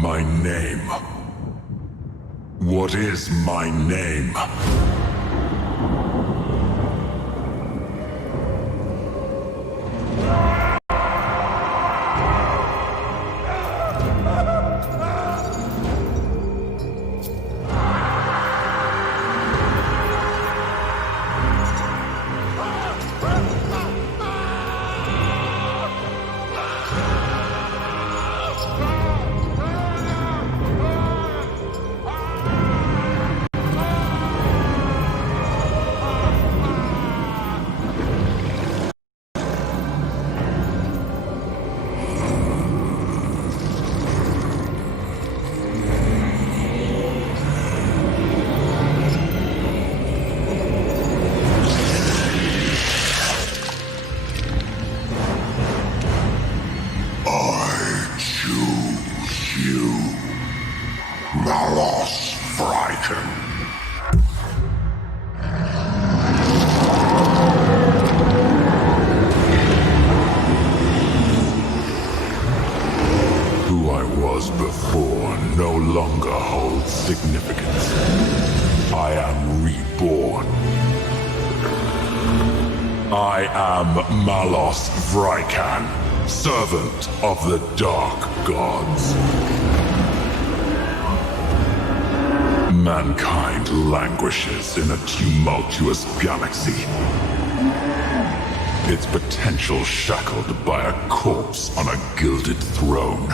My name. What is my name? Before no longer holds significance. I am reborn. I am Malos Vrykan, servant of the Dark Gods. Mankind languishes in a tumultuous galaxy. Its potential shackled by a corpse on a gilded throne.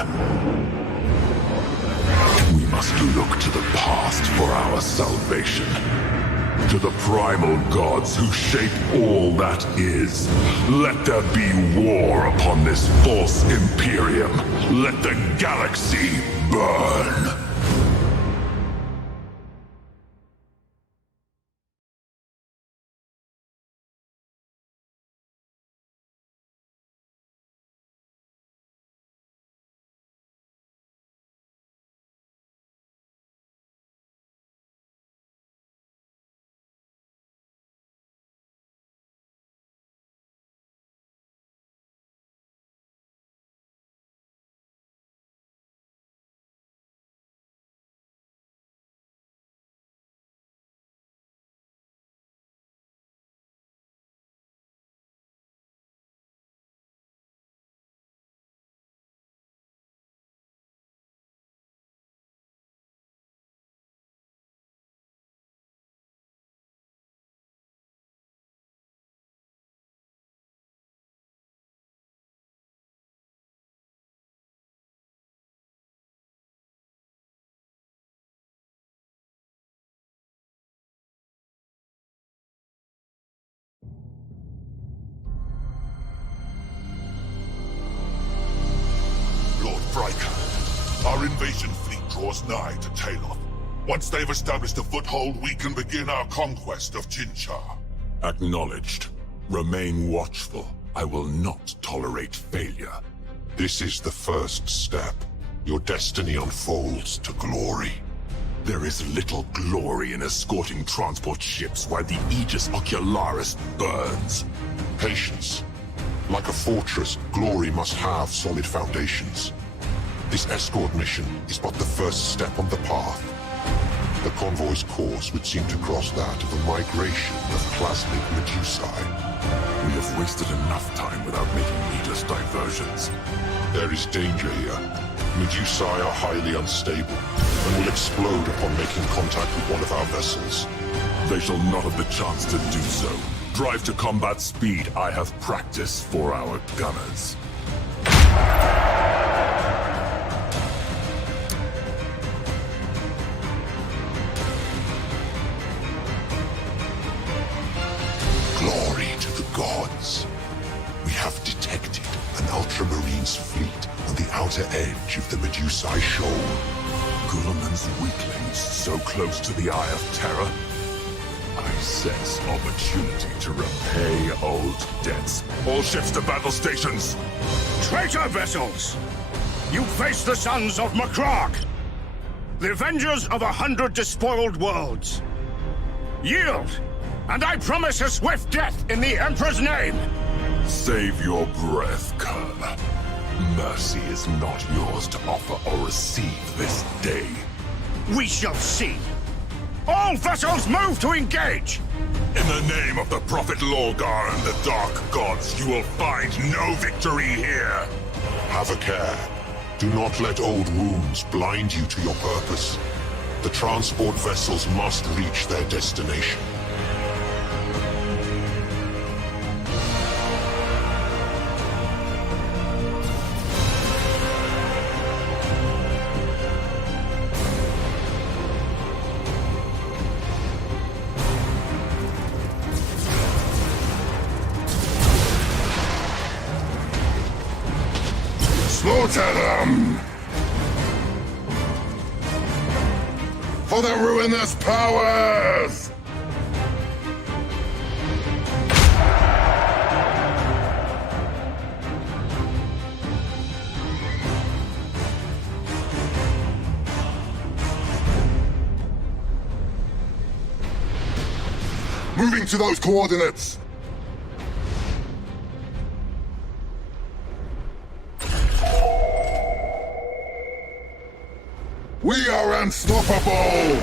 We must look to the past for our salvation. To the primal gods who shape all that is. Let there be war upon this false Imperium. Let the galaxy burn. Our invasion fleet draws nigh to Talos. Once they've established a foothold, we can begin our conquest of Jinchar. Acknowledged. Remain watchful. I will not tolerate failure. This is the first step. Your destiny unfolds to glory. There is little glory in escorting transport ships while the Aegis Ocularis burns. Patience. Like a fortress, glory must have solid foundations. This escort mission is but the first step on the path. The convoy's course would seem to cross that of a migration of plasmic Medusae. We have wasted enough time without making needless diversions. There is danger here. Medusae are highly unstable, and will explode upon making contact with one of our vessels. They shall not have the chance to do so. Drive to combat speed. I have practice for our gunners. Glory to the gods. We have detected an Ultramarine's fleet on the outer edge of the Medusae Shoal. Guilliman's weaklings so close to the Eye of Terror. I sense opportunity to repay old debts. All ships to battle stations! Traitor vessels! You face the sons of Macrog! The avengers of 100 despoiled worlds! Yield, and I promise a swift death in the Emperor's name! Save your breath, Cur. Mercy is not yours to offer or receive this day. We shall see. All vessels move to engage! In the name of the Prophet Lorgar and the Dark Gods, you will find no victory here! Have a care. Do not let old wounds blind you to your purpose. The transport vessels must reach their destination. Slaughter them! For the ruinous powers! Moving to those coordinates! We are unstoppable!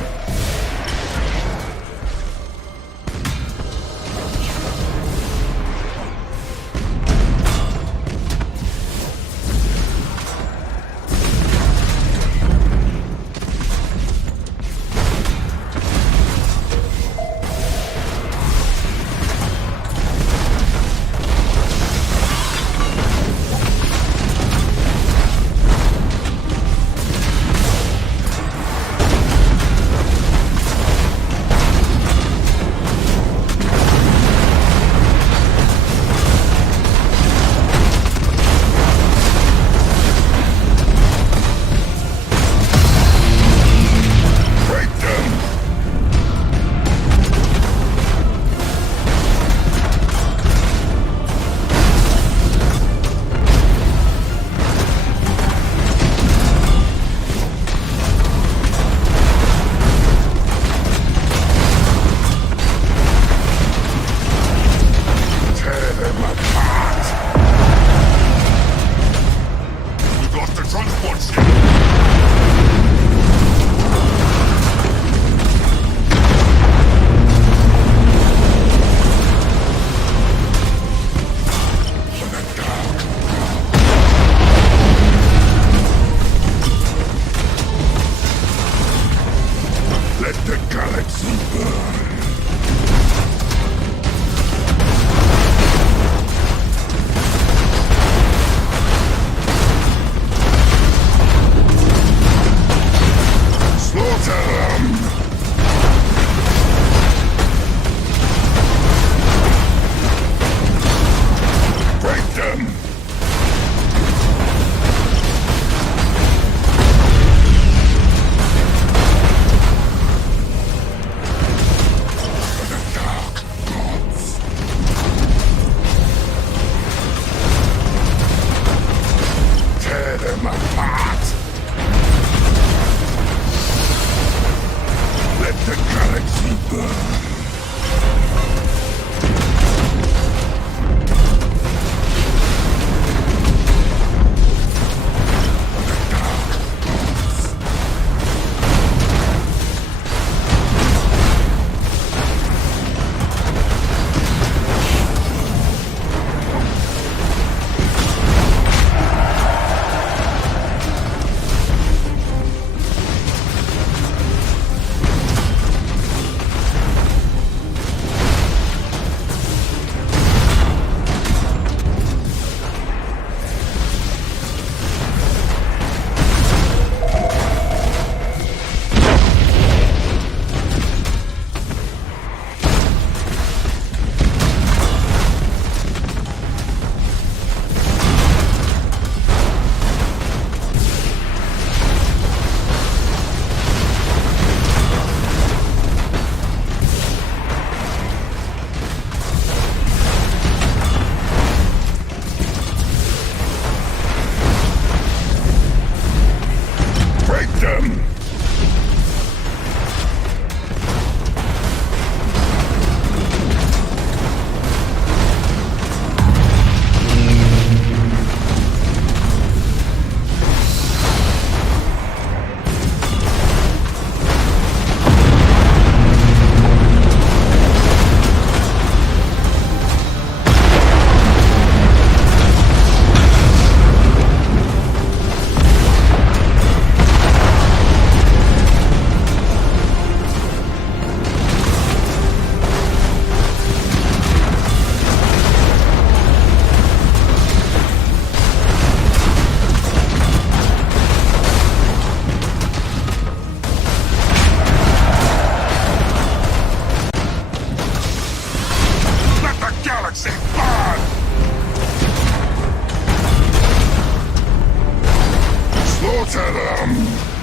Slaughter them!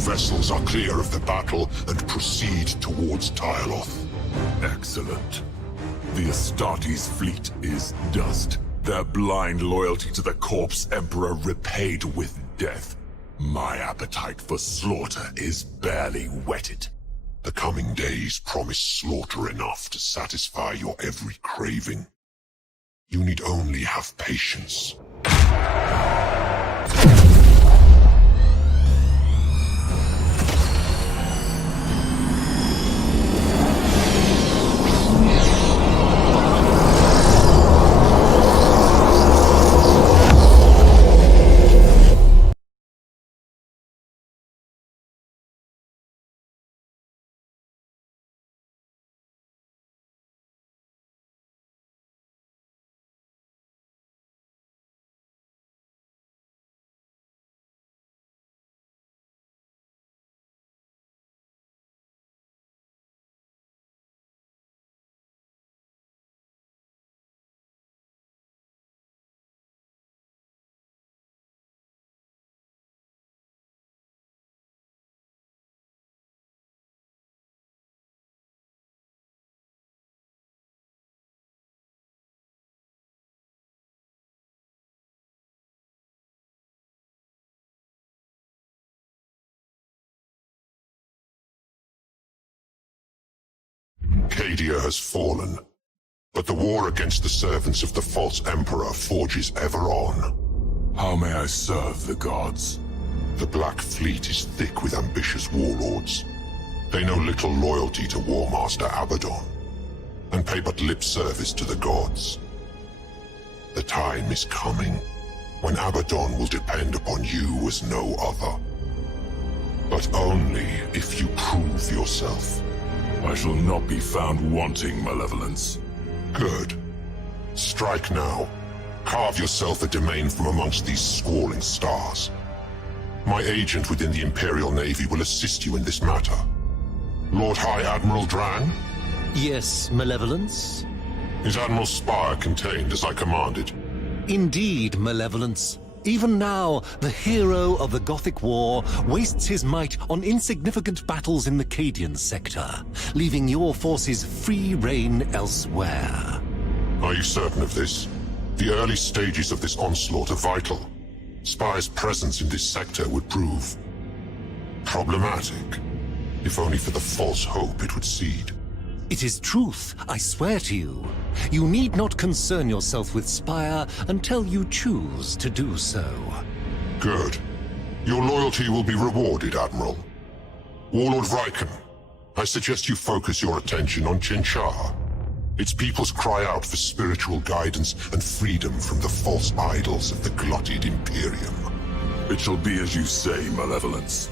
Vessels are clear of the battle and proceed towards Tyloth. Excellent. The Astartes fleet is dust. Their blind loyalty to the corpse emperor repaid with death. My appetite for slaughter is barely whetted. The coming days promise slaughter enough to satisfy your every craving. You need only have patience. Cadia has fallen, but the war against the servants of the false emperor forges ever on. How may I serve the gods? The Black Fleet is thick with ambitious warlords. They know little loyalty to War Master Abaddon, and pay but lip service to the gods. The time is coming when Abaddon will depend upon you as no other. But only if you prove yourself. I shall not be found wanting malevolence. Good. Strike now. Carve yourself a domain from amongst these squalling stars. My agent within the Imperial Navy will assist you in this matter. Lord High Admiral Dran? Yes, Malevolence? Is Admiral Spire contained as I commanded? Indeed, Malevolence. Even now, the hero of the Gothic War wastes his might on insignificant battles in the Cadian sector, leaving your forces free rein elsewhere. Are you certain of this? The early stages of this onslaught are vital. Spire's presence in this sector would prove problematic, if only for the false hope it would seed. It is truth, I swear to you. You need not concern yourself with Spire until you choose to do so. Good. Your loyalty will be rewarded, Admiral. Warlord Riken, I suggest you focus your attention on Chinchar. Its peoples cry out for spiritual guidance and freedom from the false idols of the glutted Imperium. It shall be as you say, Malevolence.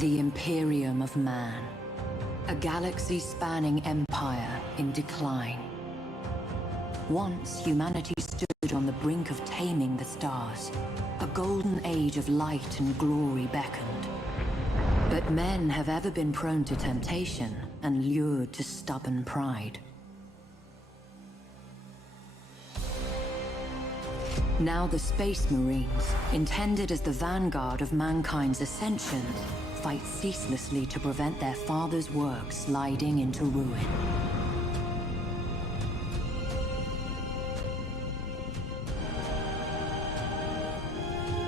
The Imperium of Man. A galaxy-spanning empire in decline. Once, humanity stood on the brink of taming the stars. A golden age of light and glory beckoned. But men have ever been prone to temptation and lured to stubborn pride. Now the Space Marines, intended as the vanguard of mankind's ascension, fight ceaselessly to prevent their father's work sliding into ruin.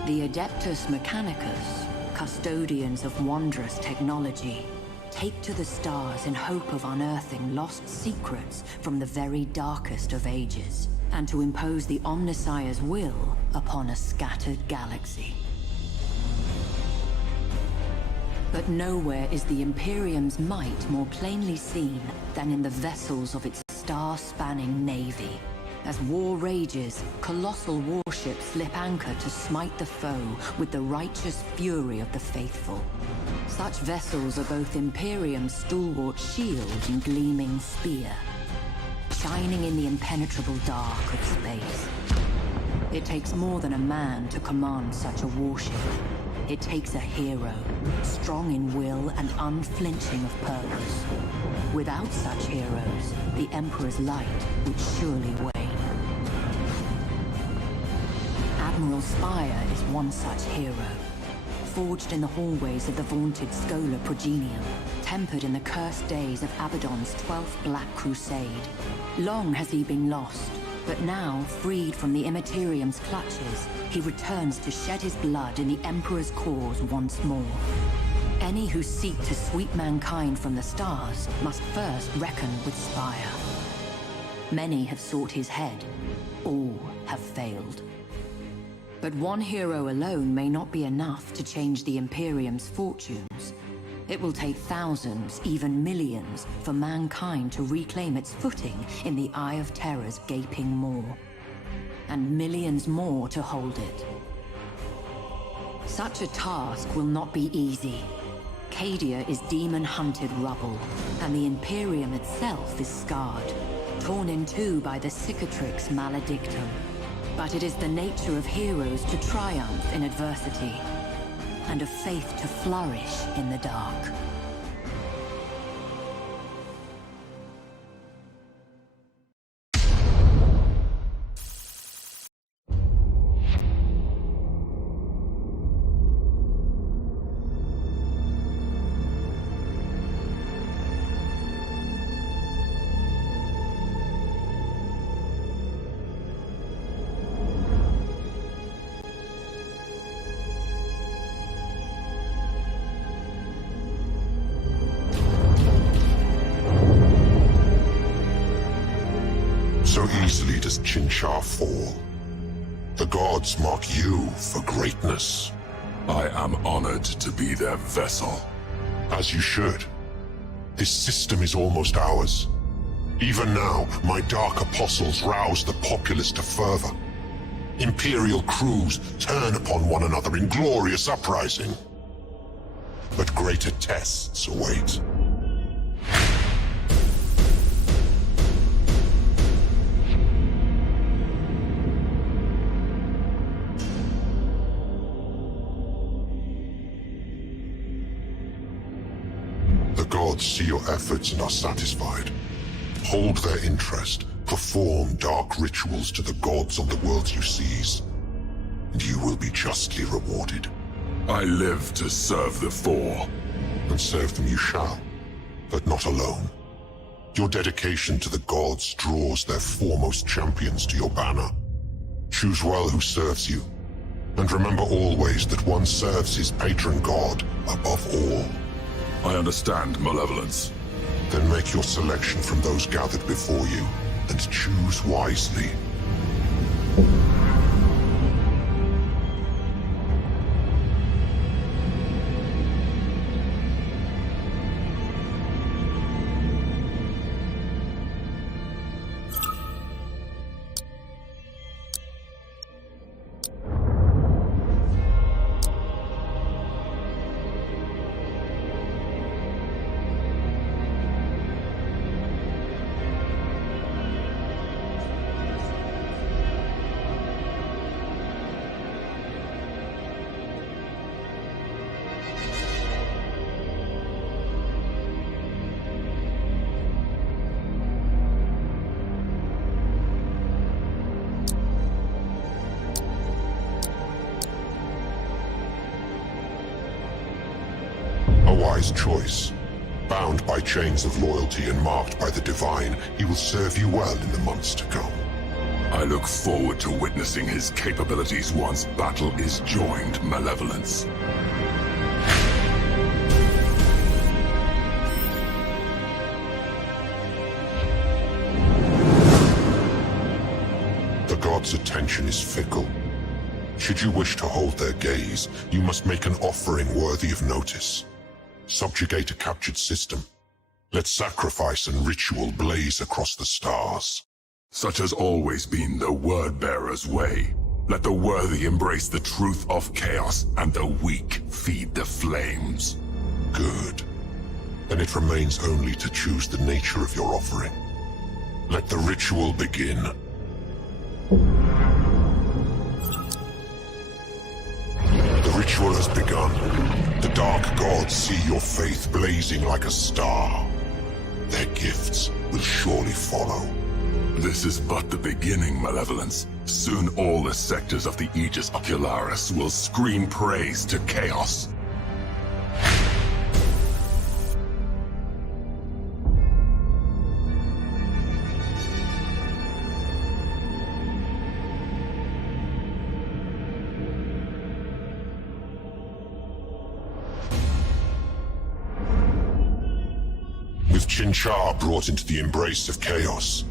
The Adeptus Mechanicus, custodians of wondrous technology, take to the stars in hope of unearthing lost secrets from the very darkest of ages, and to impose the Omnissiah's will upon a scattered galaxy. But nowhere is the Imperium's might more plainly seen than in the vessels of its star-spanning navy. As war rages, colossal warships slip anchor to smite the foe with the righteous fury of the faithful. Such vessels are both Imperium's stalwart shield and gleaming spear, shining in the impenetrable dark of space. It takes more than a man to command such a warship. It takes a hero, strong in will and unflinching of purpose. Without such heroes, the Emperor's light would surely wane. Admiral Spire is one such hero, forged in the hallways of the vaunted Schola Progenium, tempered in the cursed days of Abaddon's 12th Black Crusade. Long has he been lost, but now, freed from the Immaterium's clutches, he returns to shed his blood in the Emperor's cause once more. Any who seek to sweep mankind from the stars must first reckon with Spire. Many have sought his head, all have failed. But one hero alone may not be enough to change the Imperium's fortunes. It will take thousands, even millions, for mankind to reclaim its footing in the Eye of Terror's gaping maw. And millions more to hold it. Such a task will not be easy. Cadia is demon-hunted rubble, and the Imperium itself is scarred, torn in two by the cicatrix maledictum. But it is the nature of heroes to triumph in adversity, and of faith to flourish in the dark. So easily does Chinchar fall. The gods mark you for greatness. I am honored to be their vessel. As you should. This system is almost ours. Even now, my dark apostles rouse the populace to fervor. Imperial crews turn upon one another in glorious uprising. But greater tests await. The gods see your efforts and are satisfied. Hold their interest, perform dark rituals to the gods on the worlds you seize, and you will be justly rewarded. I live to serve the Four. And serve them you shall, but not alone. Your dedication to the gods draws their foremost champions to your banner. Choose well who serves you, and remember always that one serves his patron god above all. I understand, Malevolence. Then make your selection from those gathered before you, and choose wisely. wise choice. Bound by chains of loyalty and marked by the divine, he will serve you well in the months to come. I look forward to witnessing his capabilities once battle is joined, Malevolence. The gods' attention is fickle. Should you wish to hold their gaze, you must make an offering worthy of notice. Subjugate a captured system. Let sacrifice and ritual blaze across the stars. Such has always been the Word-Bearer's way. Let the worthy embrace the truth of chaos, and the weak feed the flames. Good. Then it remains only to choose the nature of your offering. Let the ritual begin. The ritual has begun. The dark gods see your faith blazing like a star. Their gifts will surely follow. This is but the beginning, Malevolence. Soon all the sectors of the Aegis Ocularis will scream praise to chaos. With Chinchar brought into the embrace of chaos,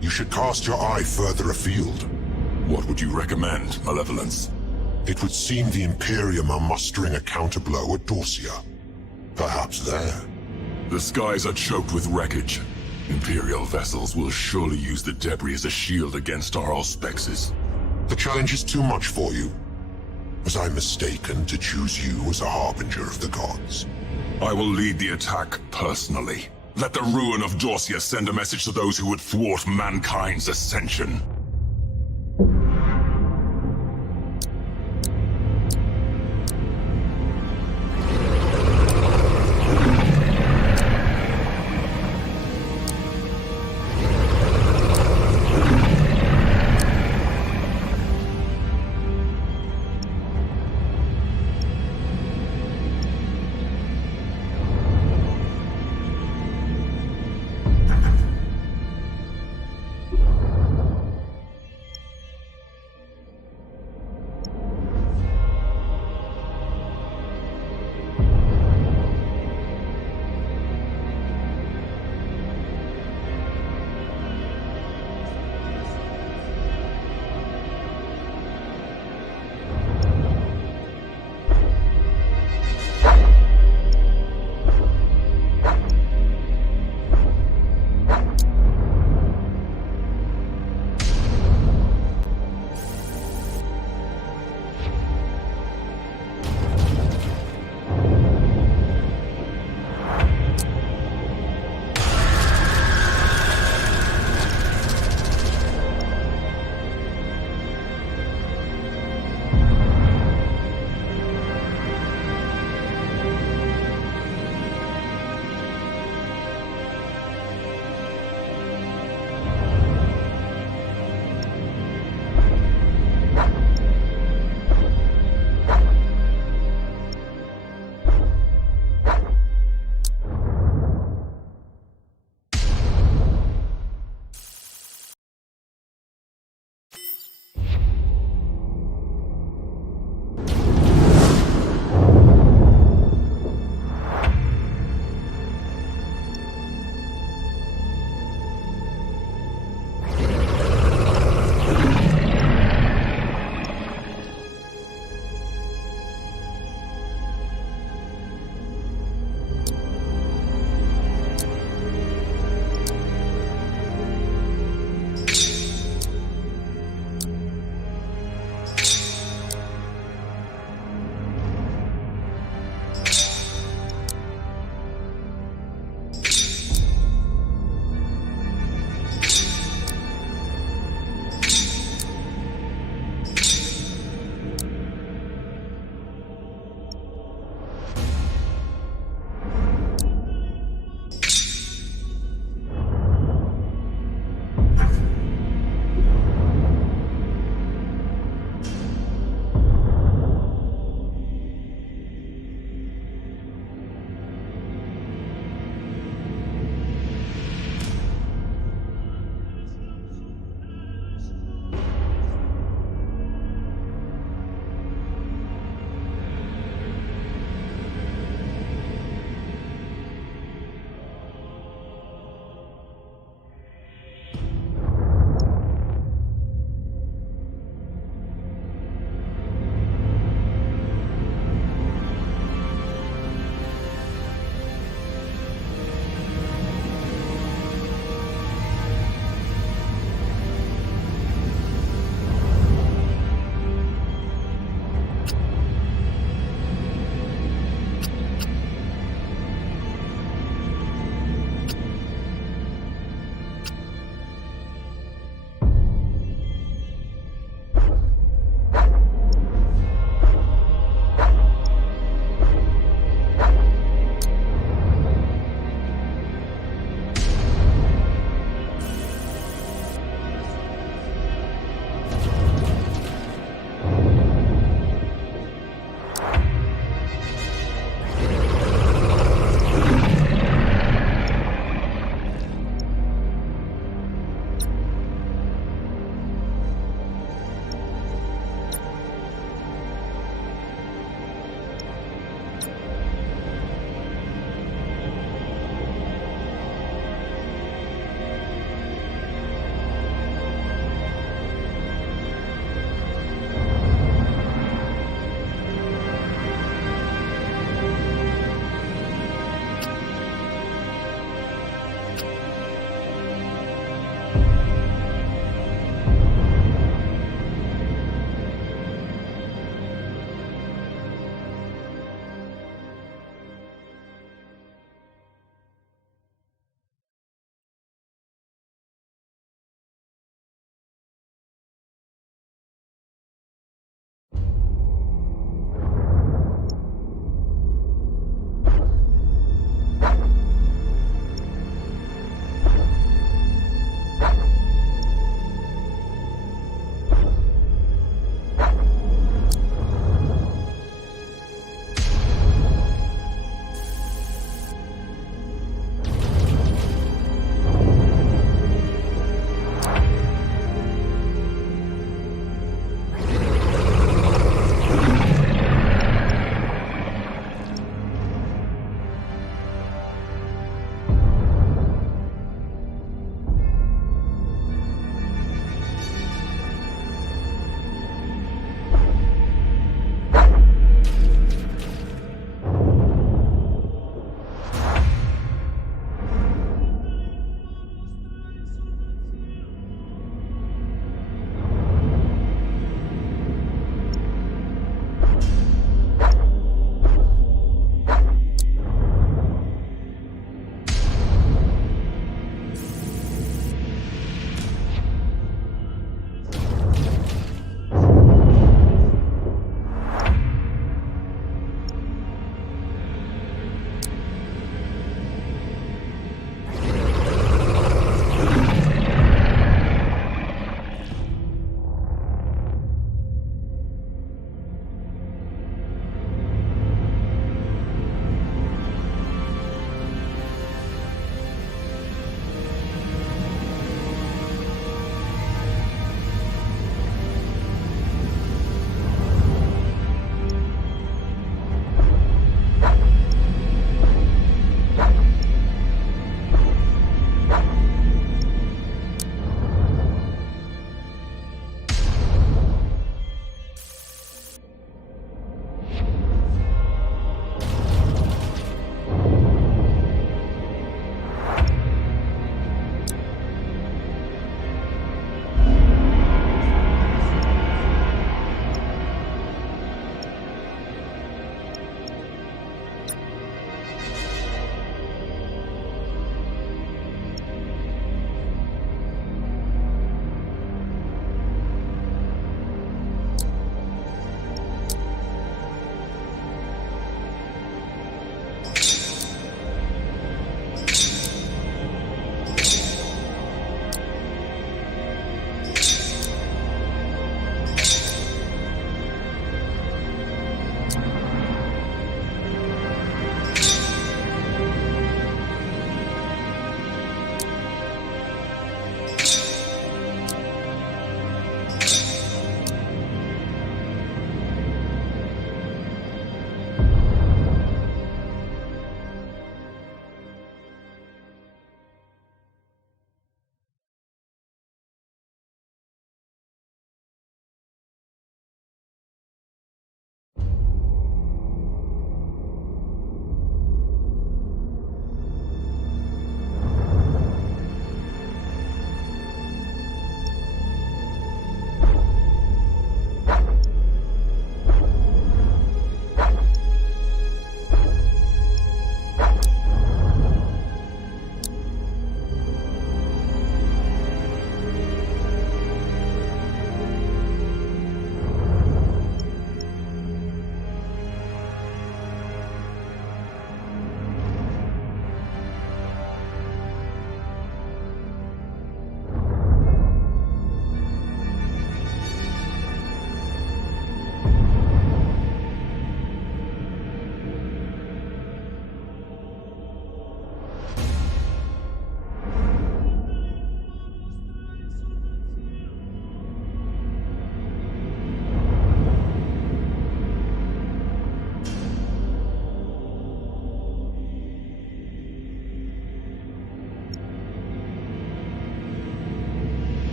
you should cast your eye further afield. What would you recommend, Malevolence? It would seem the Imperium are mustering a counterblow at Dorsia. Perhaps there. The skies are choked with wreckage. Imperial vessels will surely use the debris as a shield against our auspexes. The challenge is too much for you. Was I mistaken to choose you as a harbinger of the gods? I will lead the attack personally. Let the ruin of Dorsia send a message to those who would thwart mankind's ascension.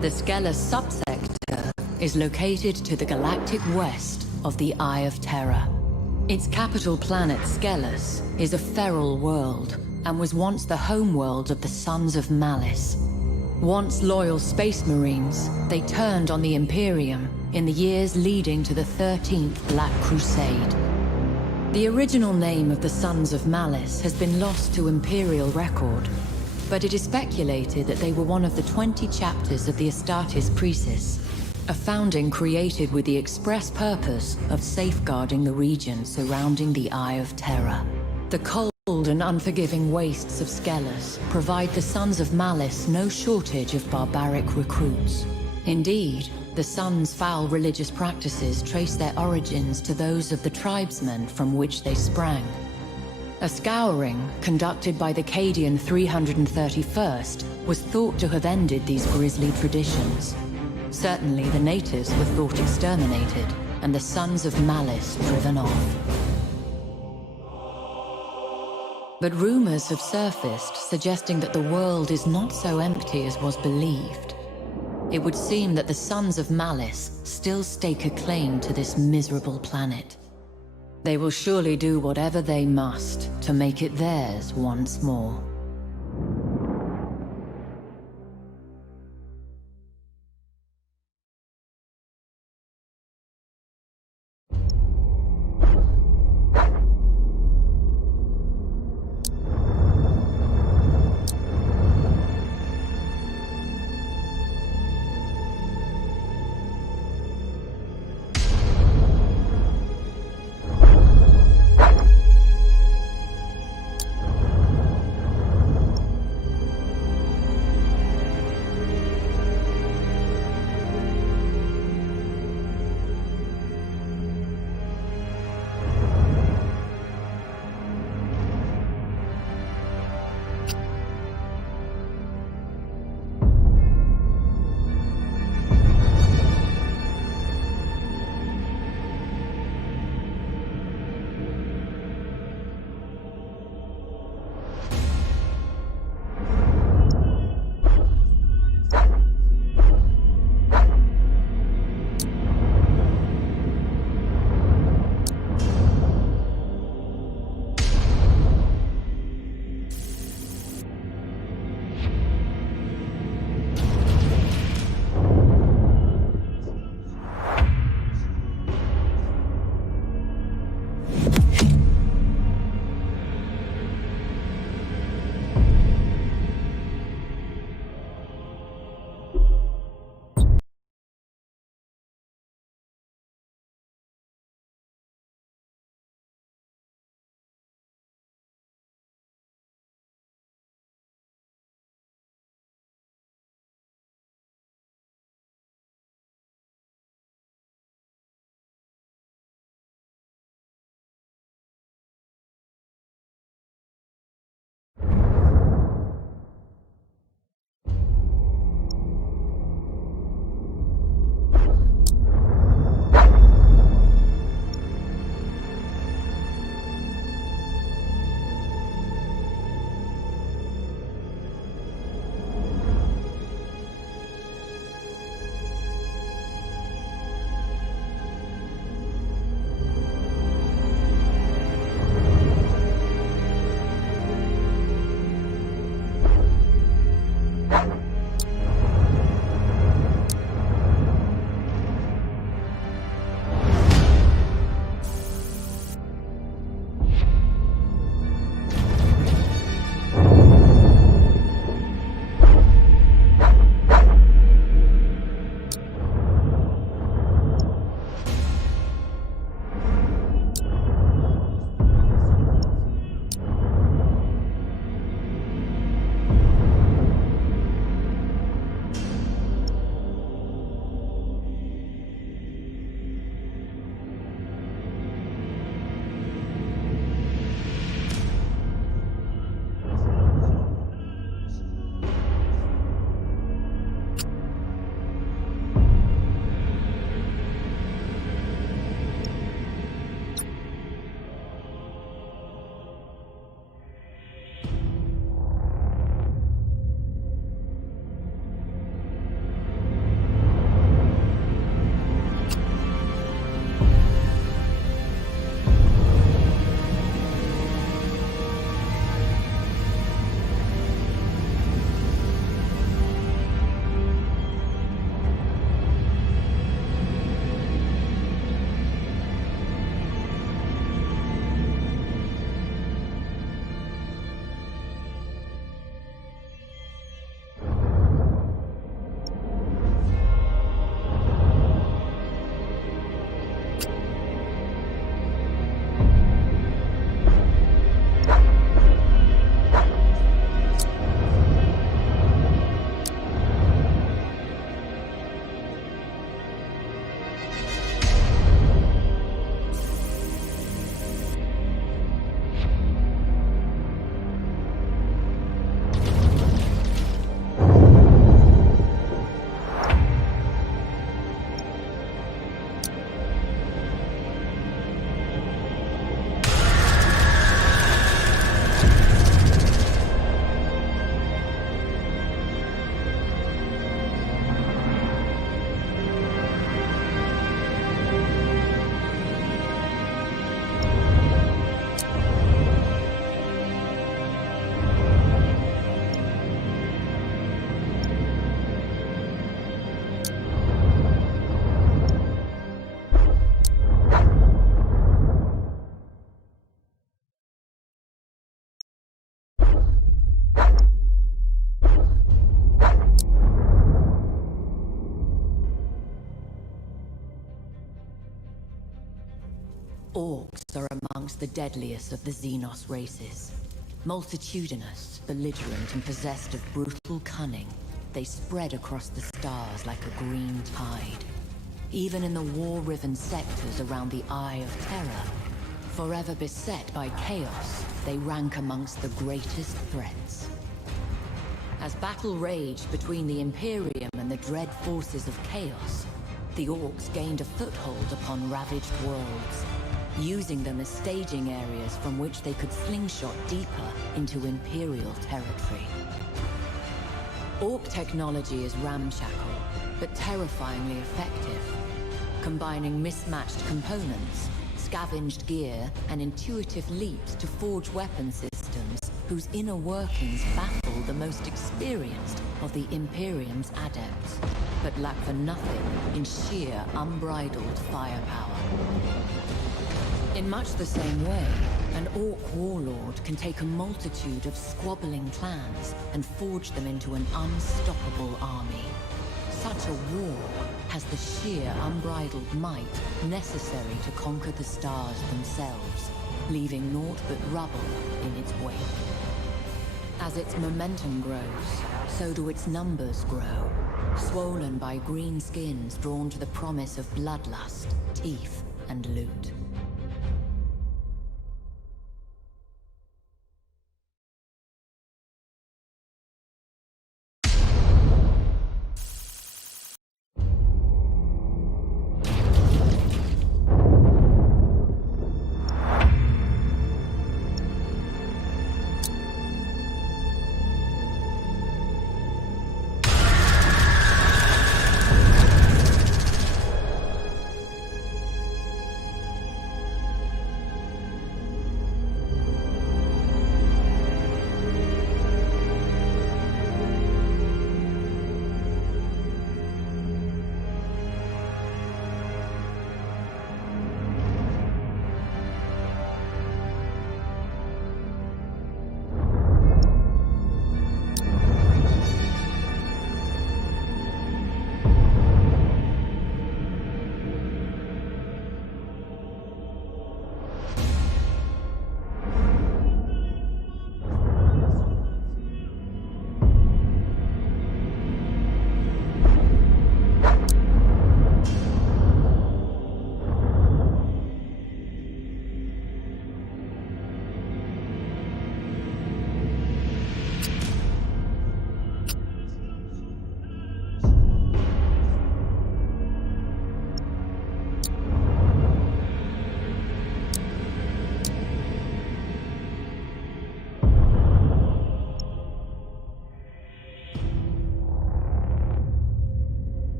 The Skelos subsector is located to the galactic west of the Eye of Terror. Its capital planet, Skelos, is a feral world and was once the homeworld of the Sons of Malice. Once loyal space marines, they turned on the Imperium in the years leading to the 13th Black Crusade. The original name of the Sons of Malice has been lost to Imperial record, but it is speculated that they were one of the 20 chapters of the Astartes Precis, a founding created with the express purpose of safeguarding the region surrounding the Eye of Terror. The cold and unforgiving wastes of Skelos provide the Sons of Malice no shortage of barbaric recruits. Indeed, the Sons' foul religious practices trace their origins to those of the tribesmen from which they sprang. A scouring conducted by the Cadian 331st was thought to have ended these grisly traditions. Certainly the natives were thought exterminated, and the Sons of Malice driven off. But rumors have surfaced suggesting that the world is not so empty as was believed. It would seem that the Sons of Malice still stake a claim to this miserable planet. They will surely do whatever they must to make it theirs once more. Orcs are amongst the deadliest of the Xenos races. Multitudinous, belligerent, and possessed of brutal cunning, they spread across the stars like a green tide. Even in the war-riven sectors around the Eye of Terror, forever beset by chaos, they rank amongst the greatest threats. As battle raged between the Imperium and the dread forces of chaos, the Orcs gained a foothold upon ravaged worlds, using them as staging areas from which they could slingshot deeper into Imperial territory. Orc technology is ramshackle, but terrifyingly effective, combining mismatched components, scavenged gear, and intuitive leaps to forge weapon systems whose inner workings baffle the most experienced of the Imperium's adepts, but lack for nothing in sheer unbridled firepower. In much the same way, an Orc warlord can take a multitude of squabbling clans and forge them into an unstoppable army. Such a war has the sheer unbridled might necessary to conquer the stars themselves, leaving naught but rubble in its wake. As its momentum grows, so do its numbers grow, swollen by green skins drawn to the promise of bloodlust, teeth, and loot.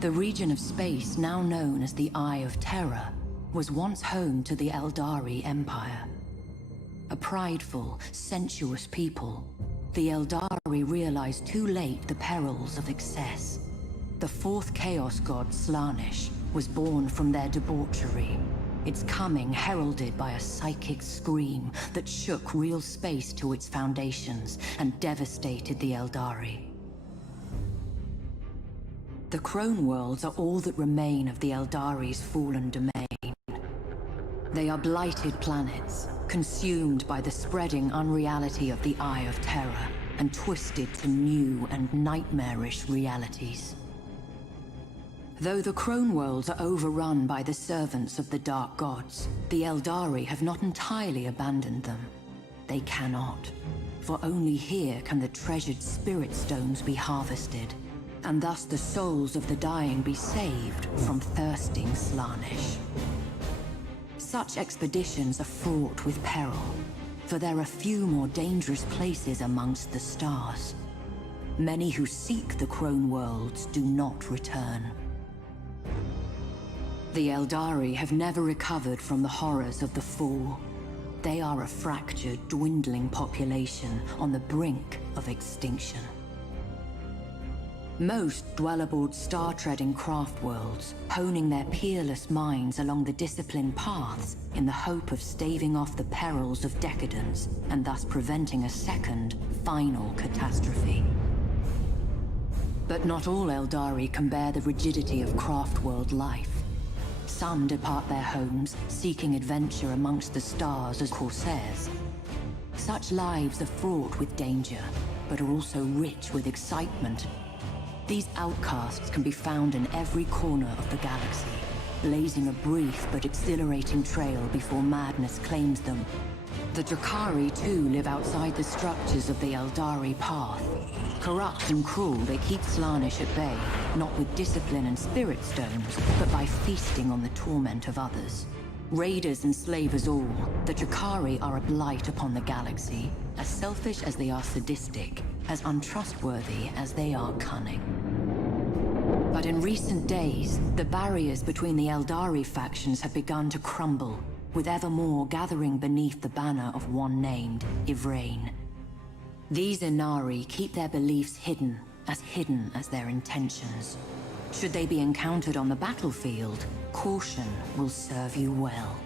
The region of space now known as the Eye of Terror was once home to the Eldari Empire. A prideful, sensuous people, the Eldari realized too late the perils of excess. The fourth Chaos God, Slaanesh, was born from their debauchery, its coming heralded by a psychic scream that shook real space to its foundations and devastated the Eldari. The Crone Worlds are all that remain of the Eldari's fallen domain. They are blighted planets, consumed by the spreading unreality of the Eye of Terror, and twisted to new and nightmarish realities. Though the Crone Worlds are overrun by the servants of the Dark Gods, the Eldari have not entirely abandoned them. They cannot, for only here can the treasured Spirit Stones be harvested, and thus the souls of the dying be saved from thirsting Slaanesh. Such expeditions are fraught with peril, for there are few more dangerous places amongst the stars. Many who seek the Crone Worlds do not return. The Eldari have never recovered from the horrors of the Fall. They are a fractured, dwindling population on the brink of extinction. Most dwell aboard star-treading craft worlds, honing their peerless minds along the disciplined paths in the hope of staving off the perils of decadence and thus preventing a second, final catastrophe. But not all Eldari can bear the rigidity of craft world life. Some depart their homes, seeking adventure amongst the stars as corsairs. Such lives are fraught with danger, but are also rich with excitement. These outcasts can be found in every corner of the galaxy, blazing a brief but exhilarating trail before madness claims them. The Drakari too live outside the structures of the Eldari path. Corrupt and cruel, they keep Slaanesh at bay, not with discipline and spirit stones, but by feasting on the torment of others. Raiders and slavers all, the Drakari are a blight upon the galaxy, as selfish as they are sadistic, as untrustworthy as they are cunning. But in recent days, the barriers between the Eldari factions have begun to crumble, with ever more gathering beneath the banner of one named Ivrain. These Inari keep their beliefs hidden as their intentions. Should they be encountered on the battlefield, caution will serve you well.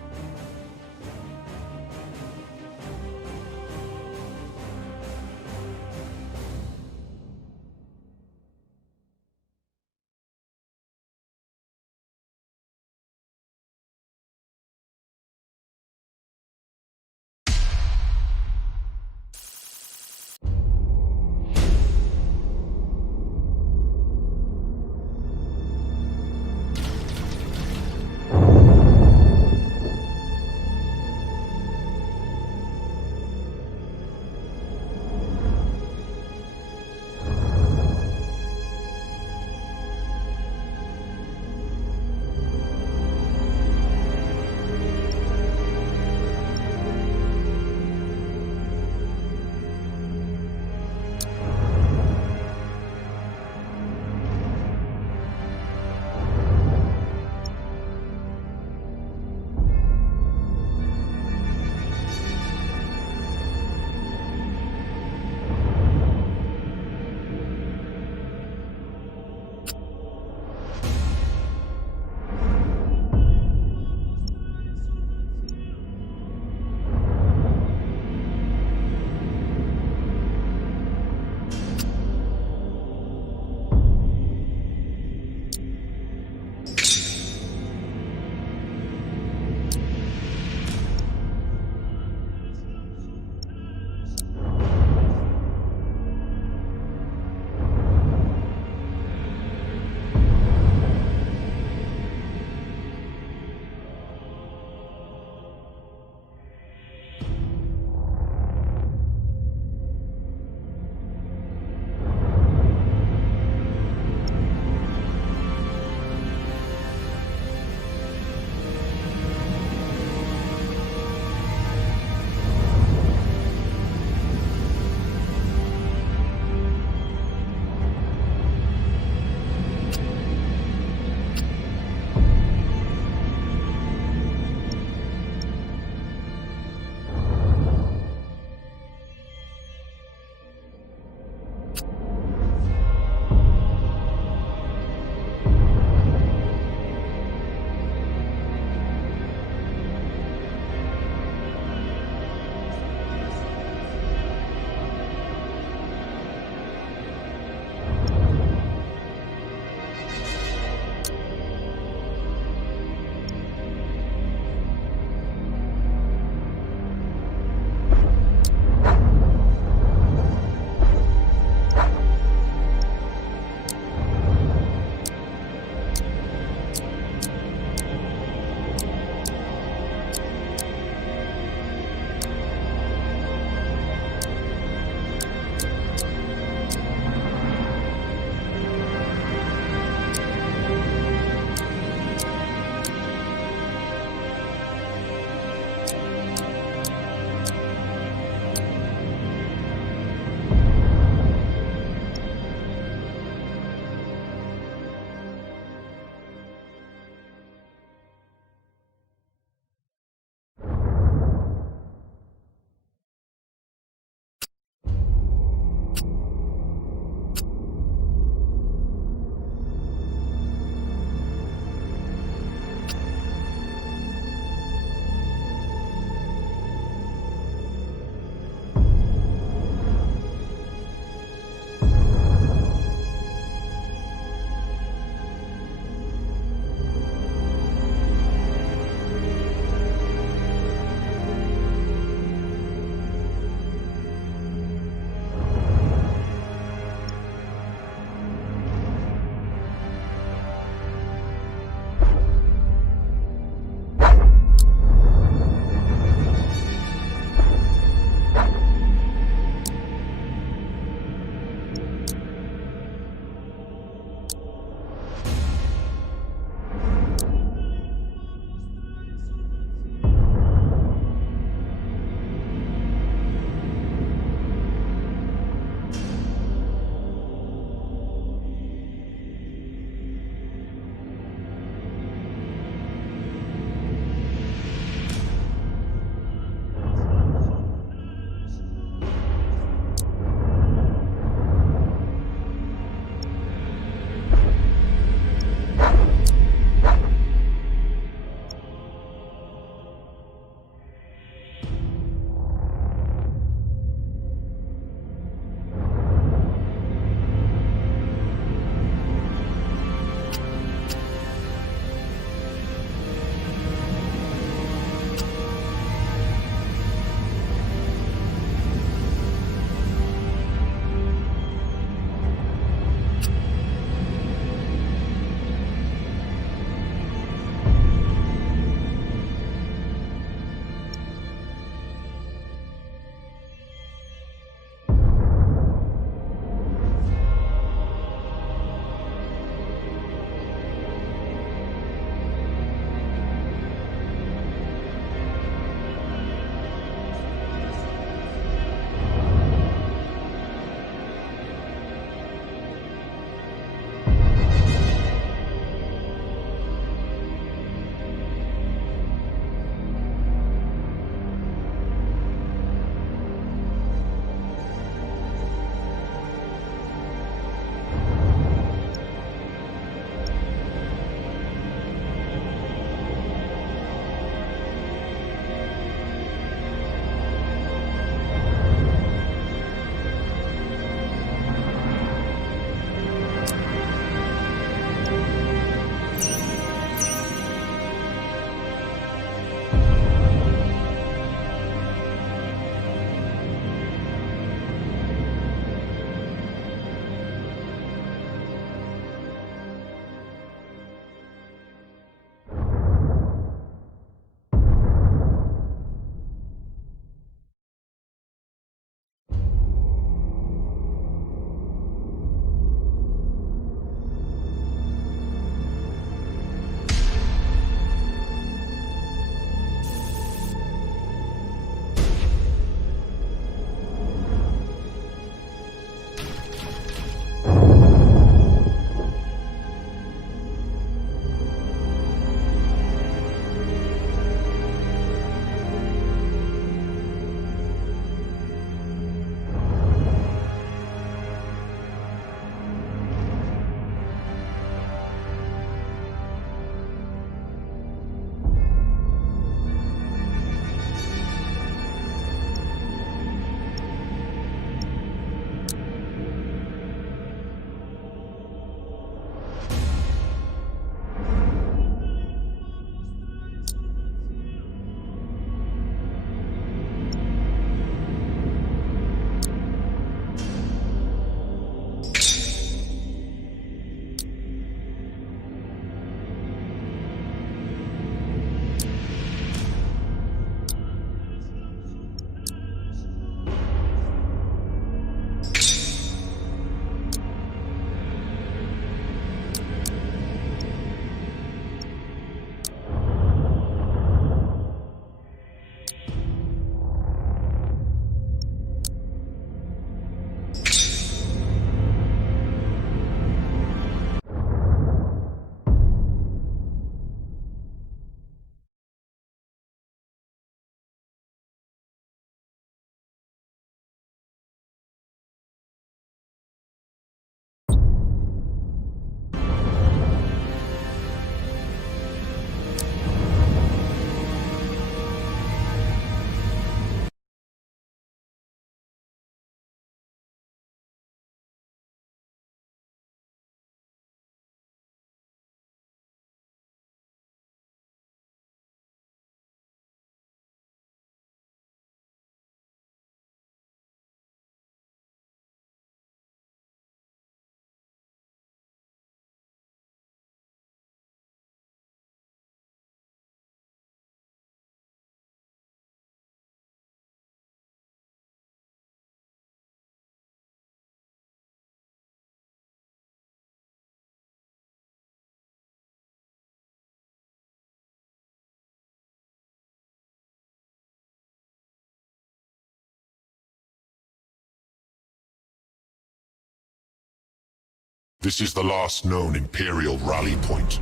This is the last known Imperial rally point.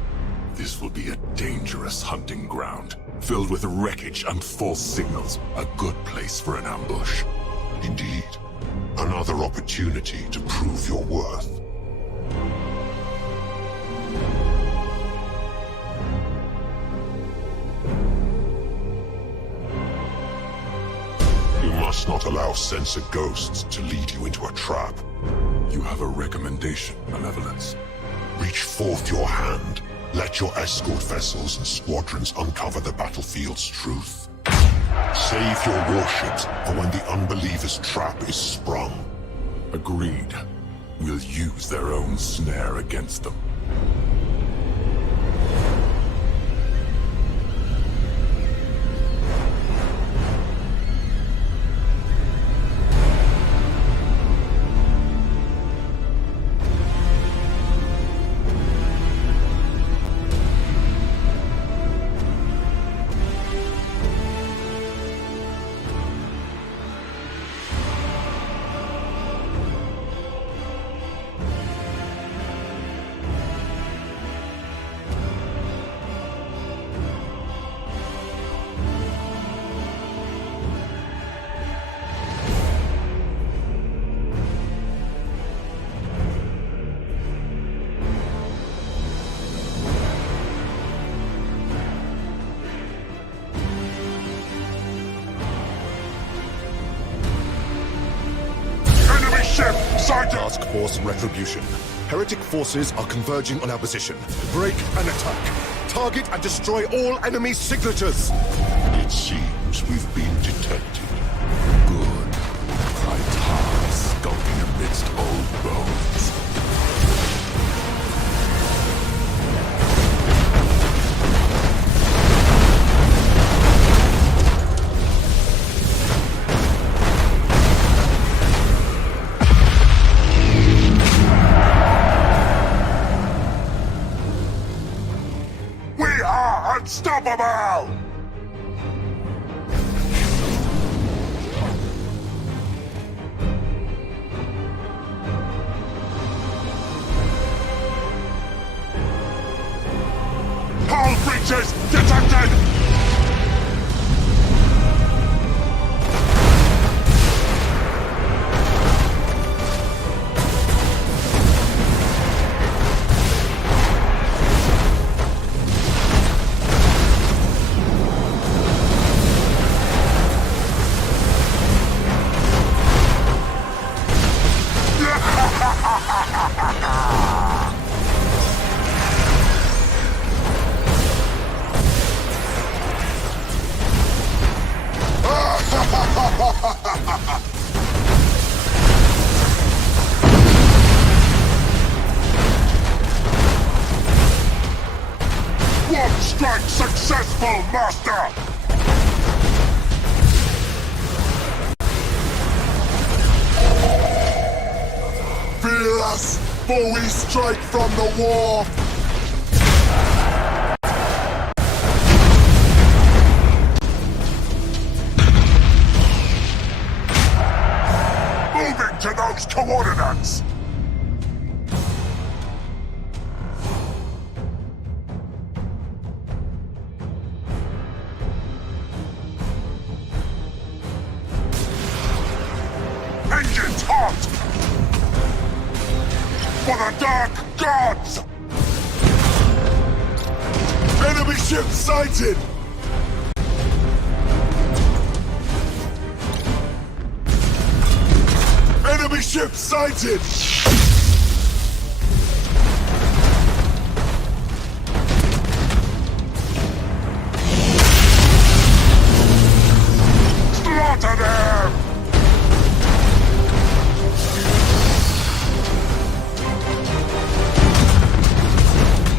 This will be a dangerous hunting ground, filled with wreckage and false signals. A good place for an ambush. Indeed. Another opportunity to prove your worth. You must not allow censor ghosts to lead you into a trap. You have a recommendation, Malevolence. Reach forth your hand. Let your escort vessels and squadrons uncover the battlefield's truth. Save your warships for when the unbeliever's trap is sprung. Agreed. We'll use their own snare against them. Task Force Retribution. Heretic forces are converging on our position. Break and attack. Target and destroy all enemy signatures. It seems we've been detected. Good. Praetor skulking amidst old bones. Unstoppable! Hull breaches detected! One strike successful, Master! Feel us, for we strike from the war! Moving to those coordinates! Engines hot! For the Dark Gods! Enemy ship sighted! Enemy ship sighted! Slaughter them!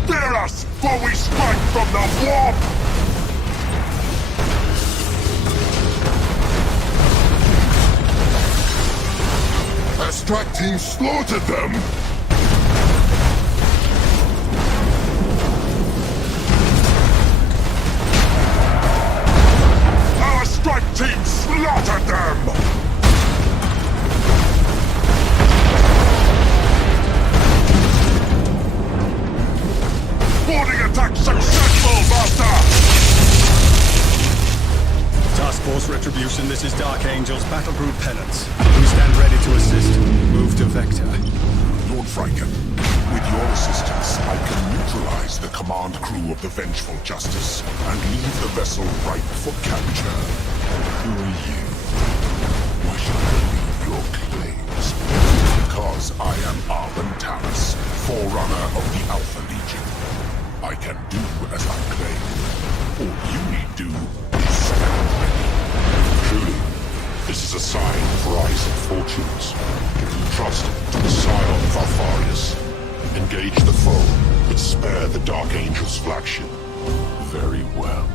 Fear us, for we strike from the warp! Our strike team slaughtered them! Our strike team slaughtered them! Resolution, this is Dark Angel's battle group Penance. We stand ready to assist. Move to Vector. Lord Franken, with your assistance, I can neutralize the command crew of the Vengeful Justice and leave the vessel ripe for capture. Who are you? Why should I believe your claims? Because I am Arben Talis, forerunner of the Alpha Legion. I can do as I claim. All you need do is stand ready. Truly, this is a sign of rising fortunes. Trust to the Scion of Alpharius. Engage the foe, but spare the Dark Angel's flagship. Very well.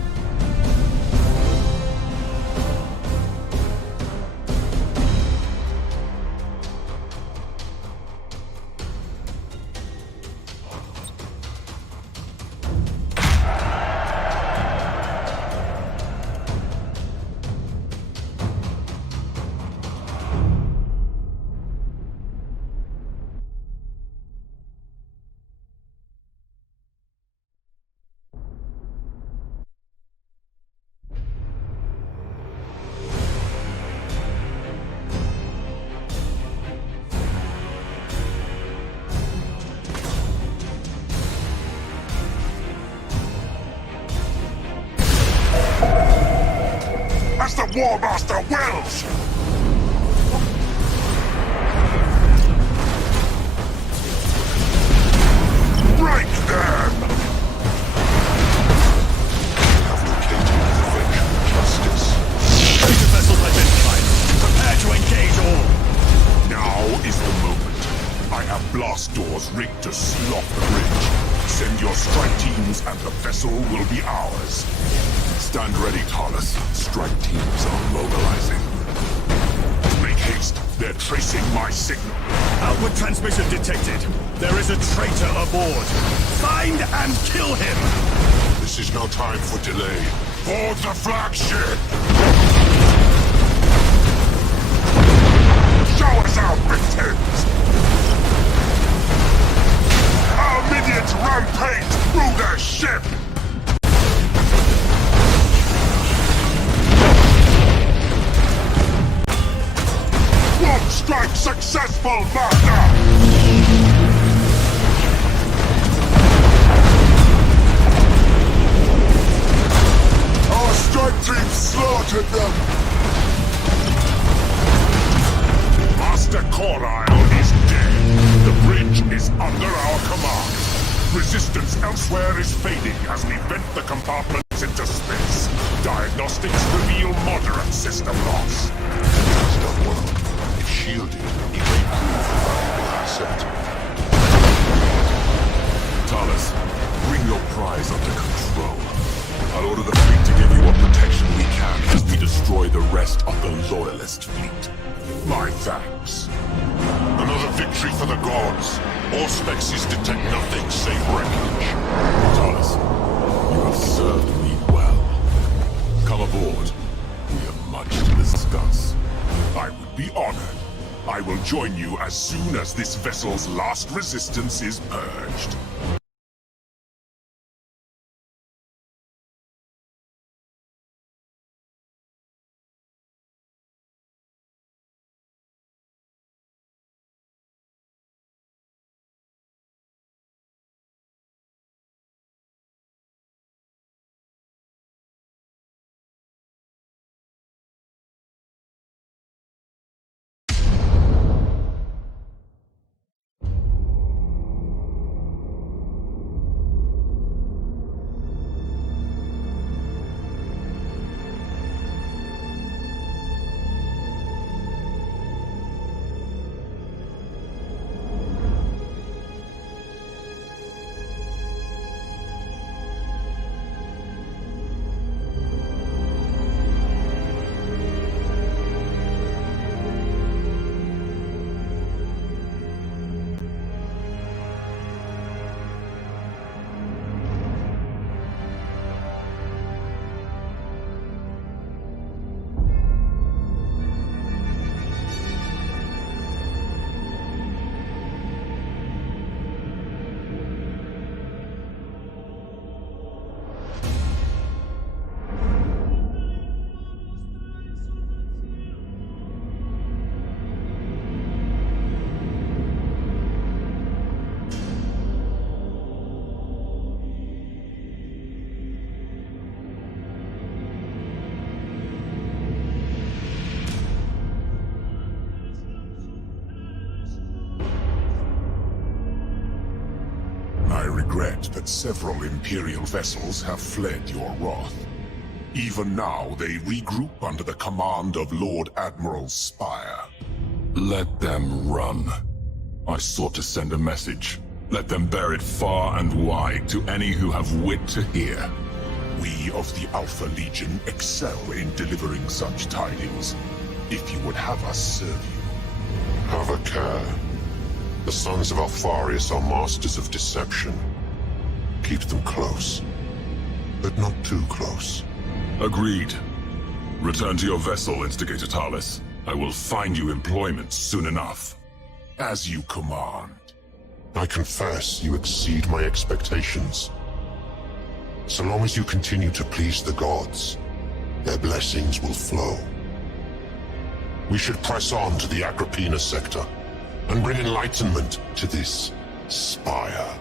As the War Master wills! Break them! We have located the Vengeful Justice. Traitor vessels identified. Prepare to engage all. Now is the moment. I have blast doors rigged to seal off the bridge. Send your strike teams and the vessel will be ours. Stand ready, Talis. Strike teams are mobilizing. Make haste. They're tracing my signal. Outward transmission detected. There is a traitor aboard. Find and kill him. This is no time for delay. Board the flagship! Show us our victims! Our minions rampage through their ship! One strike successful, Master! Our strike team slaughtered them! Master Corisle is dead. The bridge is under our command. Resistance elsewhere is fading as we vent the compartments into space. Diagnostics reveal moderate system loss. It's done well. If shielded, it may prove a valuable asset. Talis, bring your prize under control. I'll order the fleet to give you what protection we can as we destroy the rest of the Loyalist fleet. My thanks. Another victory for the gods. All species detect nothing save wreckage. Talis, you have served me well. Come aboard. We have much to discuss. I would be honored. I will join you as soon as this vessel's last resistance is purged. regret that several Imperial vessels have fled your wrath. Even now, they regroup under the command of Lord Admiral Spire. Let them run. I sought to send a message. Let them bear it far and wide to any who have wit to hear. We of the Alpha Legion excel in delivering such tidings. If you would have us serve you. Have a care. The sons of Alfarius are masters of deception. Keep them close, but not too close. Agreed. Return to your vessel, Instigator Talis. I will find you employment soon enough. As you command. I confess you exceed my expectations. So long as you continue to please the gods, their blessings will flow. We should press on to the Agrippina sector and bring enlightenment to this spire.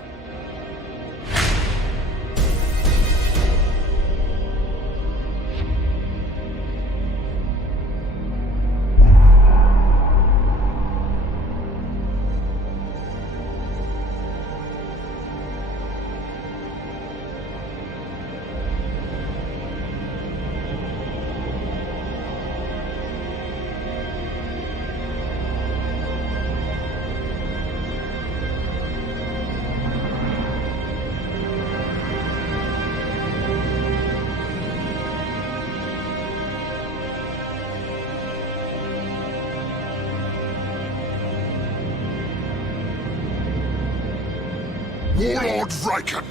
Warlord Riken,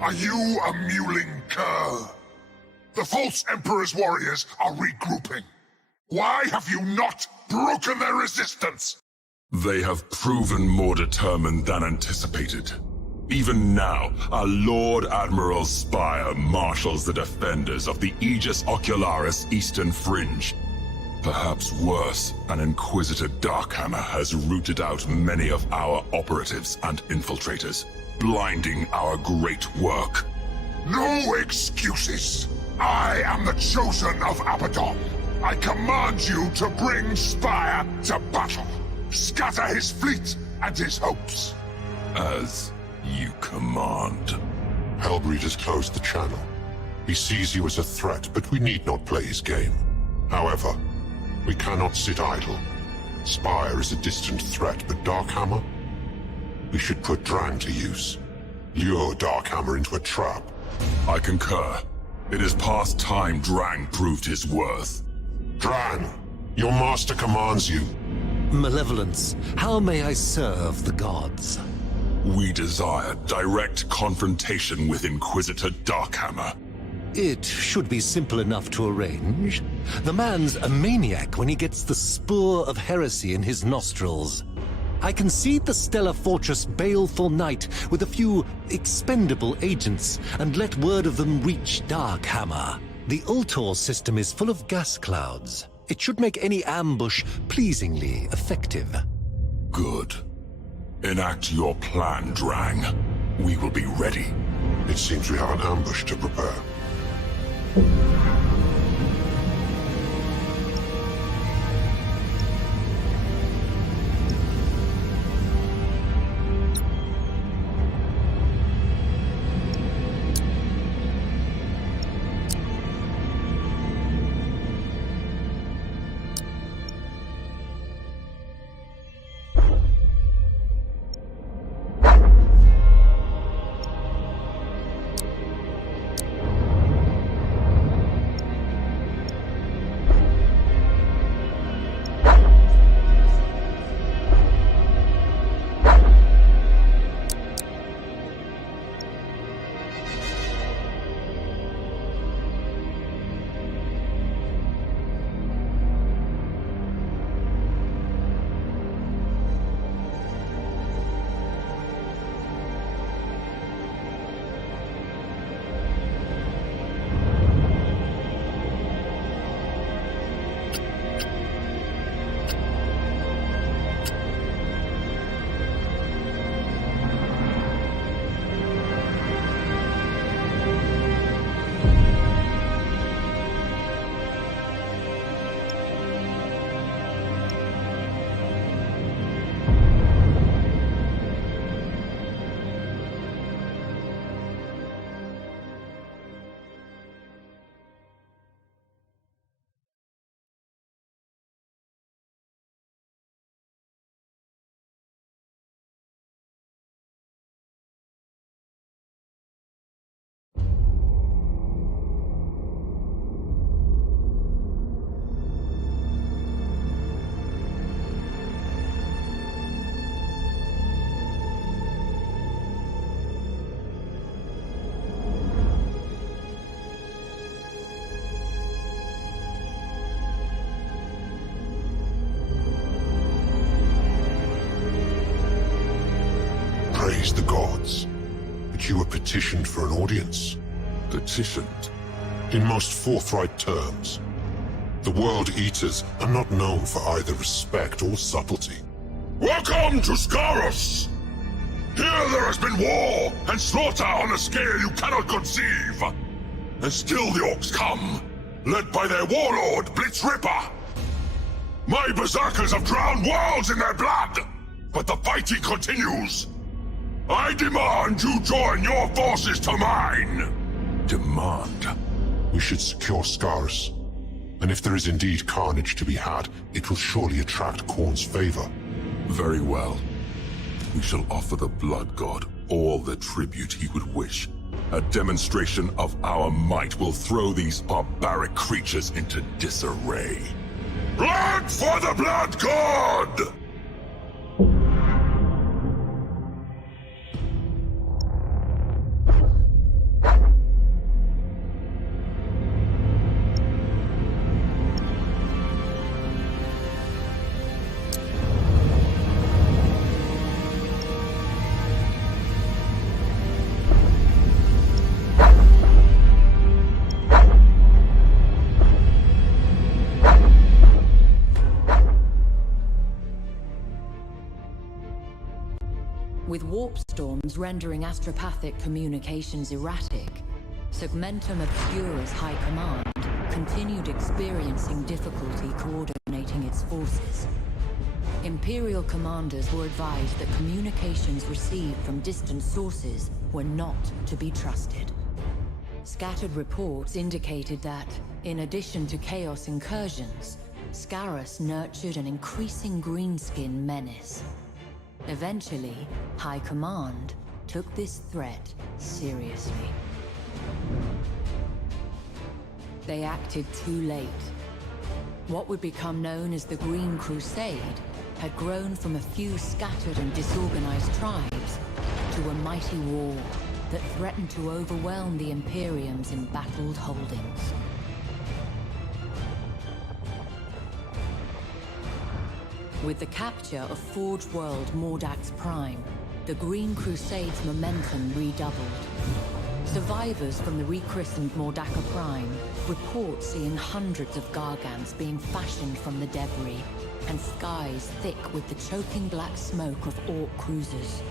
are you a mewling cur? The false Emperor's warriors are regrouping. Why have you not broken their resistance? They have proven more determined than anticipated. Even now, our Lord Admiral Spire marshals the defenders of the Aegis Ocularis Eastern Fringe. Perhaps worse, an Inquisitor Darkhammer has rooted out many of our operatives and infiltrators, blinding our great work. No excuses! I am the chosen of Abaddon. I command you to bring Spire to battle. Scatter his fleet and his hopes. As you command. Hellbreed has closed the channel. He sees you as a threat, but we need not play his game. However, we cannot sit idle. Spire is a distant threat, but Darkhammer? We should put Drang to use. Lure Darkhammer into a trap. I concur. It is past time Drang proved his worth. Drang, your master commands you. Malevolence, how may I serve the gods? We desire direct confrontation with Inquisitor Darkhammer. It should be simple enough to arrange. The man's a maniac when he gets the spore of heresy in his nostrils. I can seed the Stellar Fortress baleful night with a few expendable agents and let word of them reach Darkhammer. The Ultor system is full of gas clouds. It should make any ambush pleasingly effective. Good. Enact your plan, Drang. We will be ready. It seems we have an ambush to prepare. against the gods. But you were petitioned for an audience. Petitioned? In most forthright terms. The World Eaters are not known for either respect or subtlety. Welcome to Scarus! Here there has been war and slaughter on a scale you cannot conceive. And still the orcs come, led by their warlord, Blitz Ripper. My berserkers have drowned worlds in their blood, but the fighting continues. I demand you join your forces to mine. Demand? We should secure Scarus. And if there is indeed carnage to be had, it will surely attract Khorne's favor. Very well. We shall offer the Blood God all the tribute he would wish. A demonstration of our might will throw these barbaric creatures into disarray. Blood for the Blood God! With warp storms rendering astropathic communications erratic, Segmentum Obscura's High Command continued experiencing difficulty coordinating its forces. Imperial commanders were advised that communications received from distant sources were not to be trusted. Scattered reports indicated that, in addition to Chaos incursions, Scarus nurtured an increasing greenskin menace. Eventually, High Command took this threat seriously. They acted too late. What would become known as the Green Crusade had grown from a few scattered and disorganized tribes to a mighty war that threatened to overwhelm the Imperium's embattled holdings. With the capture of Forge World Mordax Prime, the Green Crusade's momentum redoubled. Survivors from the rechristened Mordaka Prime report seeing hundreds of Gargants being fashioned from the debris, and skies thick with the choking black smoke of Orc cruisers.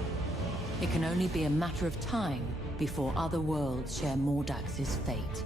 It can only be a matter of time before other worlds share Mordax's fate.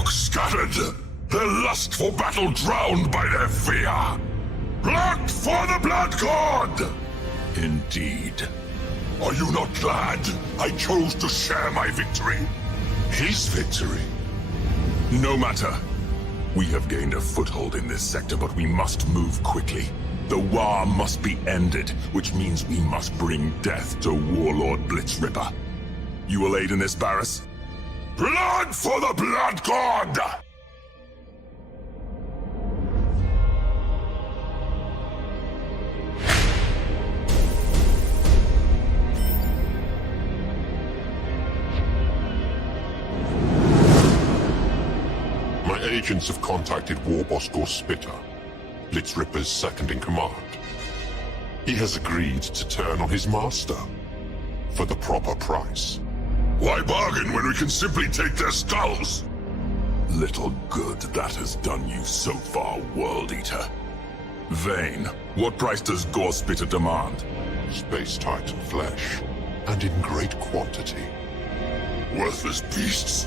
flock scattered, their lust for battle drowned by their fear. Blood for the Blood God! Indeed. Are you not glad I chose to share my victory? His victory? No matter. We have gained a foothold in this sector, but we must move quickly. The war must be ended, which means we must bring death to Warlord Blitzripper. You will aid in this, Barris? Blood for the Blood God! My agents have contacted Warboss Gorspitter, Blitzripper's second-in-command. He has agreed to turn on his master for the proper price. Why bargain when we can simply take their skulls? Little good that has done you so far, World Eater. Vayne, what price does Gorspitter demand? Space Titan flesh, and in great quantity. Worthless beasts.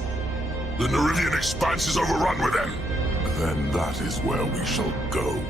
The Neridian expanse is overrun with them. Then that is where we shall go.